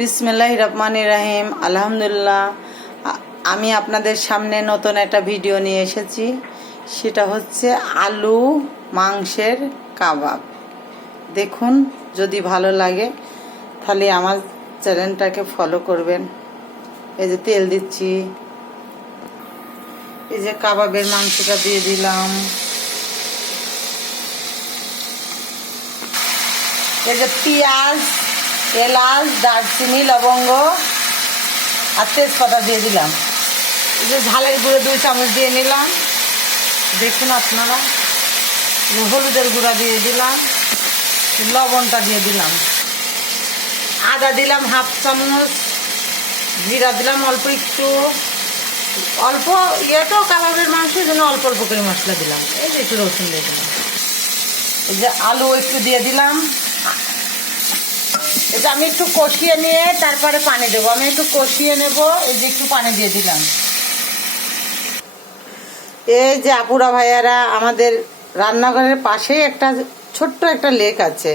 বিসমিল্লাহির রহমানির রহিম। আলহামদুলিল্লাহ, আমি আপনাদের সামনে নতুন একটা ভিডিও নিয়ে এসেছি। সেটা হচ্ছে আলু মাংসের কাবাব। দেখুন, যদি ভালো লাগে তাহলে আমার চ্যানেলটাকে ফলো করবেন। এই যে তেল দিচ্ছি, এই যে কাবাবের মাংসটা দিয়ে দিলাম, এই যে পেঁয়াজ, এলাচ, দারচিনি, লবঙ্গ আর তেজপাতা দিয়ে দিলাম। এই যে ঝালের গুঁড়ো 2 চামচ দিয়ে নিলাম। দেখুন আপনারা, হলুদের গুঁড়া দিয়ে দিলাম, লবণটা দিয়ে দিলাম, আদা দিলাম 1/2 চামচ, জিরা দিলাম অল্প একটু, অল্প তো কাবাবের মাংসের জন্য অল্প অল্প করে মশলা দিলাম। এই যে একটু রসুন দিয়ে দিলাম, এই যে আলু একটু দিয়ে দিলাম। এই যে আমি একটু কষিয়ে নিয়ে তারপরে পানি দেবো। আমি একটু কষিয়ে নেব। এই যে একটু পানি দিয়ে দিলাম। এই যে আপুরা ভাইয়ারা, আমাদের রান্নাঘরের পাশেই একটা ছোট্ট একটা লেক আছে।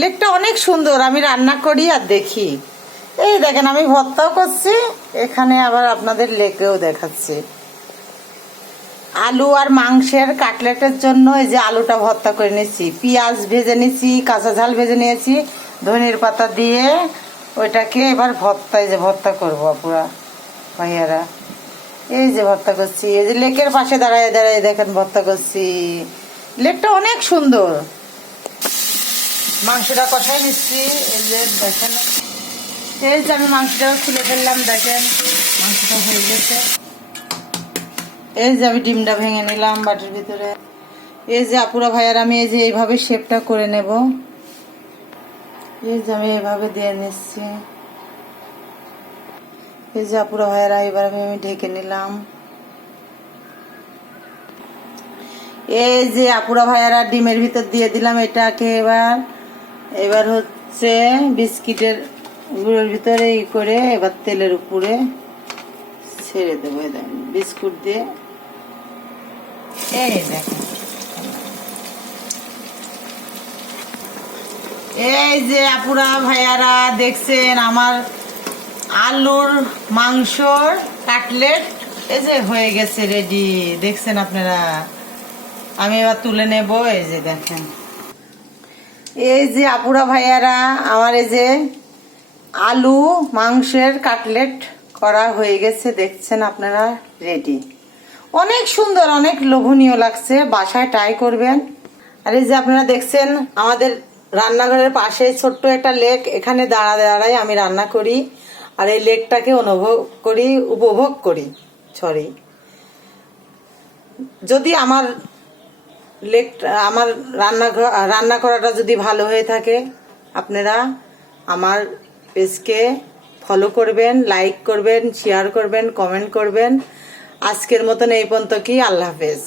লেকটা অনেক সুন্দর। আমি রান্না করি আর দেখি। এই দেখেন, আমি ভর্তাও করছি, এখানে আবার আপনাদের লেকেও দেখাচ্ছি। আলু আর মাংসের কাটলেটের জন্য এই যে আলুটা ভর্তা করে নিয়েছি, পেঁয়াজ ভেজে নিয়েছি, কাঁচা ঝাল ভেজে নিয়েছি, ধনের পাতা দিয়ে ওইটাকে এবার ভর্তা করবো আপুরা ভাইয়ারা। এই যে ভর্তা করছি, এই যে লেকের পাশে দাঁড়ায় দাঁড়ায় দেখেন ভর্তা করছি। লেকটা অনেক সুন্দর। মাংসটা কষাই নিচ্ছি। এই যে দেখেন, এই যে আমি মাংসটা খুলে ফেললাম। দেখেন মাংসটা হয়ে গেছে। এই যে আমি ডিমটা ভেঙে নিলাম বাটির ভিতরে। এই যে আপুরা ভাইয়ার, আমি এই যে এইভাবে শেপটা করে নেব। এই যে আমি এইভাবে দিয়ে নিচ্ছি। এই যে আপুরা ভাইয়ারা, এবার আমি ঢেকে নিলাম। এই যে আপুরা ভাইয়ারা, ডিমের ভিতর দিয়ে দিলাম এটাকে। এবার হচ্ছে বিস্কিটের গুঁড়োর ভিতরে করে এবার তেলের উপরে ছেড়ে দেবো। বিস্কুট দিয়ে এই দেখেন, এই যে আপুরা ভাইয়ারা দেখছেন আমার আলুর মাংসর কাটলেট এই যে হয়ে গেছে রেডি। দেখছেন আপনারা, আমি এবার তুলে নেব। এই যে দেখেন, এই যে আপুরা ভাইয়ারা, আমার এই যে আলু মাংসের কাটলেট করা হয়ে গেছে। দেখছেন আপনারা, রেডি। অনেক সুন্দর, অনেক লোভনীয় লাগছে। বাসায় ট্রাই করবেন। আর এই যে আপনারা দেখছেন, আমাদের রান্নাঘরের পাশে ছোট্ট একটা লেক। এখানে দাঁড়ায় আমি রান্না করি আর এই লেকটাকে উপভোগ করি। যদি আমার রান্না করাটা যদি ভালো হয়ে থাকে, আপনারা আমার পেজকে ফলো করবেন, লাইক করবেন, শেয়ার করবেন, কমেন্ট করবেন। আজকের মতন এই পর্যন্ত কি, আল্লাহ হাফেজ।